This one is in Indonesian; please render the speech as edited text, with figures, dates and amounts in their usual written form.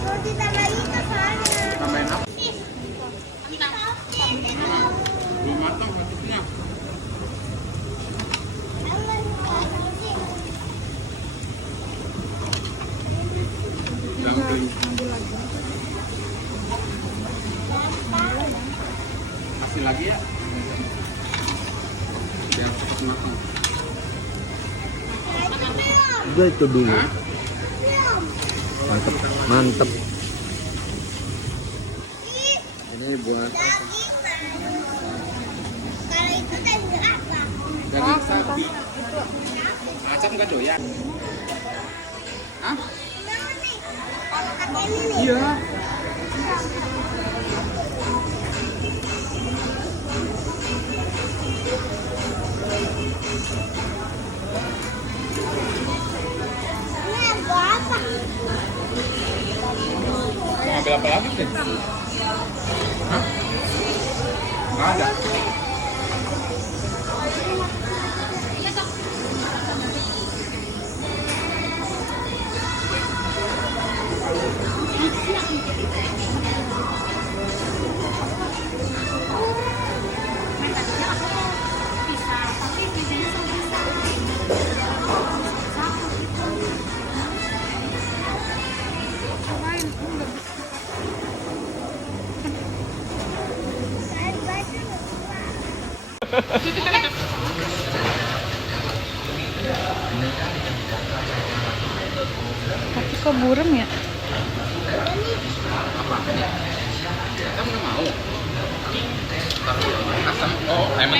Mau ditambahin ke sana. Tambahin apa? Belum matang bentuknya. Dumpling. Kasih lagi ya. Biar cepat matang. Udah itu dulu. Hah? Mantep, mantep. Ini buat Kalau itu daging apa? daging sapi. Acap nggak doyan? Hah? Mau nih. Kalau pakai ini nih. Iya. Ini harga apa? Mau ngambil apa lagi sih? Hah? Nggak ada. Tapi kok burem ya? Kamu nggak mau? Asam. Oh, emang.